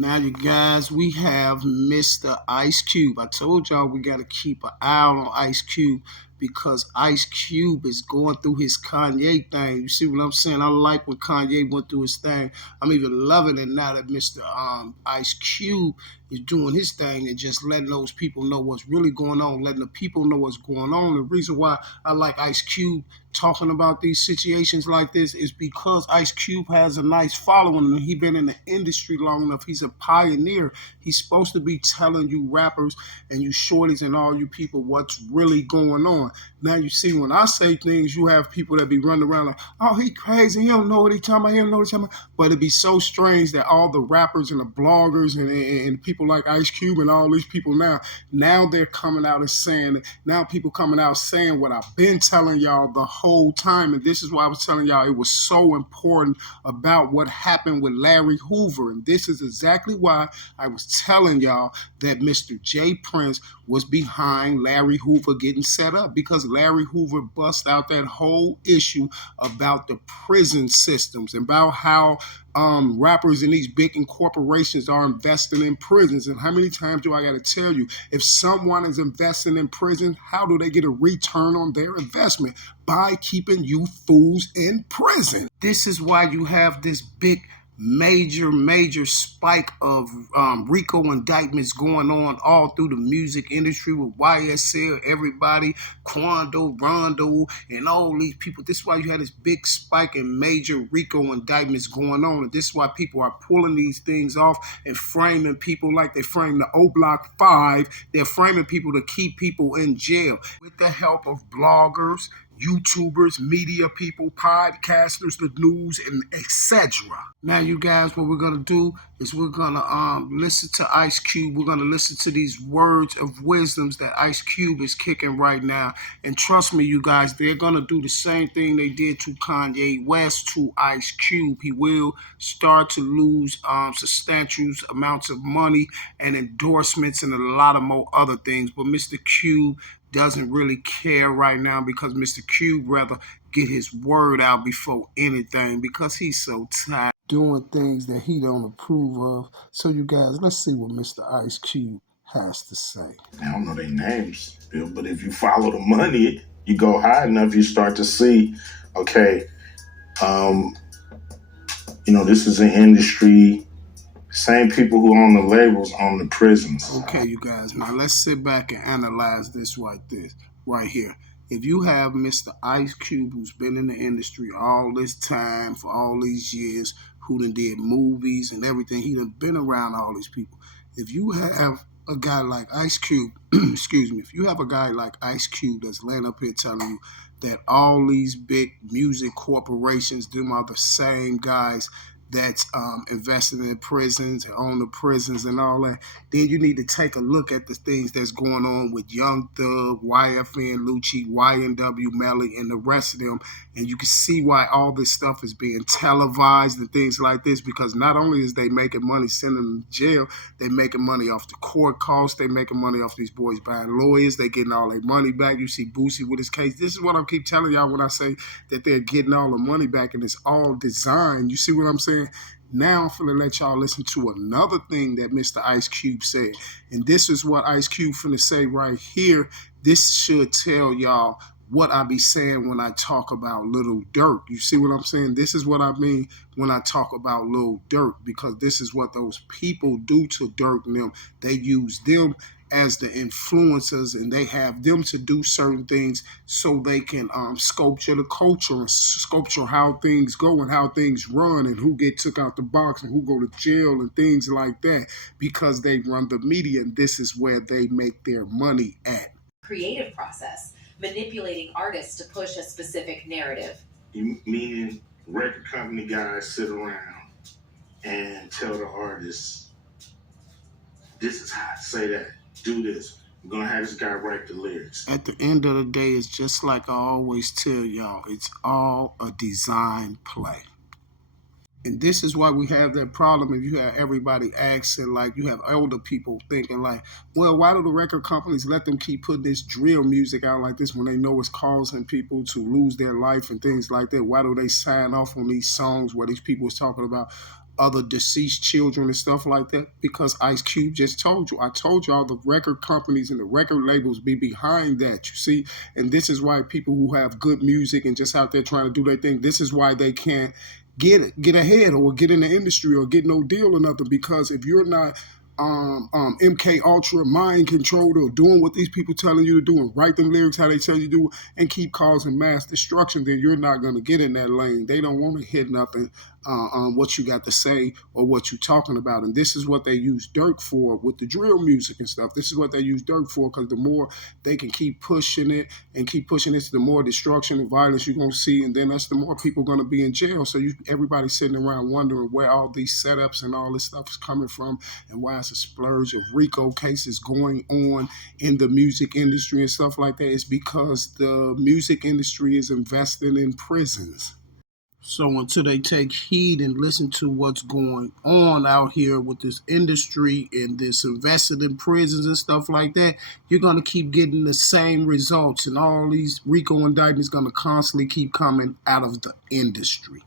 Now, you guys, we have Mr. Ice Cube. I told y'all we got to keep an eye on Ice Cube because Ice Cube is going through his Kanye thing. You see what I'm saying? I like when Kanye went through his thing. I'm even loving it now that Mr. Ice Cube is doing his thing and just letting those people know what's really going on, letting the people know what's going on. The reason why I like Ice Cube talking about these situations like this is because Ice Cube has a nice following and he's been in the industry long enough. He's a pioneer. He's supposed to be telling you rappers and you shorties and all you people what's really going on. Now you see when I say things, you have people that be running around like, oh, he crazy. He don't know what he talking about. He don't know what he talking about. But it'd be so strange that all the rappers and the bloggers and people like Ice Cube and all these people now they're coming out and saying it. Now people coming out saying what I've been telling y'all the whole time. And this is why I was telling y'all it was so important about what happened with Larry Hoover. And this is exactly why I was telling y'all that Mr. J. Prince was behind Larry Hoover getting set up because Larry Hoover bust out that whole issue about the prison systems and about how rappers and these big corporations are investing in prisons. And how many times do I got to tell you, if someone is investing in prison, how do they get a return on their investment? By keeping you fools in prison. This is why you have this big major spike of Rico indictments going on all through the music industry with YSL, everybody, Quando, Rondo, and all these people. This is why you had this big spike in major Rico indictments going on. And this is why people are pulling these things off and framing people like they framed the O Block 5. They're framing people to keep people in jail with the help of bloggers, YouTubers, media people, podcasters, the news, and etc. Now, you guys, what we're gonna do is we're gonna listen to Ice Cube. We're gonna listen to these words of wisdoms that Ice Cube is kicking right now. And trust me, you guys, they're gonna do the same thing they did to Kanye West to Ice Cube. He will start to lose substantial amounts of money and endorsements and a lot of more other things. But Mr. Cube doesn't really care right now because Mr. Cube rather get his word out before anything because he's so tired doing things that he don't approve of. So you guys, let's see what Mr. Ice Cube has to say. I don't know their names, Bill, but if you follow the money, you go high enough, you start to see, okay, this is an industry. Same people who own the labels own the prisons. Okay, you guys, now let's sit back and analyze this right here. If you have Mr. Ice Cube, who's been in the industry all this time, for all these years, who done did movies and everything, he done been around all these people. If you have a guy like Ice Cube, excuse me, if you have a guy like Ice Cube that's laying up here telling you that all these big music corporations, them are the same guys that's invested in prisons and own the prisons and all that, then you need to take a look at the things that's going on with Young Thug, YFN, Lucci, YNW, Melly, and the rest of them. And you can see why all this stuff is being televised and things like this, because not only is they making money sending them to jail, they making money off the court costs, they making money off these boys buying lawyers, they getting all their money back. You see Boosie with his case. This is what I keep telling y'all when I say that they're getting all the money back and it's all designed. You see what I'm saying? Now I'm finna let y'all listen to another thing that Mr. Ice Cube said. And this is what Ice Cube finna say right here. This should tell y'all what I be saying when I talk about Lil Durk. You see what I'm saying? This is what I mean when I talk about Lil Durk, because this is what those people do to Durk and them. They use them as the influencers, and they have them to do certain things so they can sculpture the culture and sculpture how things go and how things run and who get took out the box and who go to jail and things like that, because they run the media and this is where they make their money at. Creative process, manipulating artists to push a specific narrative. Meaning record company guys sit around and tell the artists, this is how I say that. Do this. I'm going to have this guy write the lyrics. At the end of the day, it's just like I always tell y'all, it's all a design play. And this is why we have that problem. If you have everybody asking, like you have older people thinking like, well, why do the record companies let them keep putting this drill music out like this when they know it's causing people to lose their life and things like that? Why do they sign off on these songs where these people is talking about other deceased children and stuff like that, because Ice Cube just told you. I told y'all the record companies and the record labels be behind that, you see. And this is why people who have good music and just out there trying to do their thing, this is why they can't get ahead or get in the industry or get no deal or nothing. Because if you're not MK Ultra mind controlled or doing what these people telling you to do and write them lyrics how they tell you to do and keep causing mass destruction, then you're not going to get in that lane. They don't want to hit nothing on what you got to say or what you're talking about. And this is what they use Dirk for with the drill music and stuff. This is what they use Dirk for, because the more they can keep pushing it and keep pushing it, the more destruction and violence you're going to see. And then that's the more people going to be in jail. So everybody's sitting around wondering where all these setups and all this stuff is coming from, and why it's a splurge of Rico cases going on in the music industry and stuff like that. Is because the music industry is investing in prisons. So until they take heed and listen to what's going on out here with this industry and this invested in prisons and stuff like that, you're going to keep getting the same results. And all these RICO indictments going to constantly keep coming out of the industry.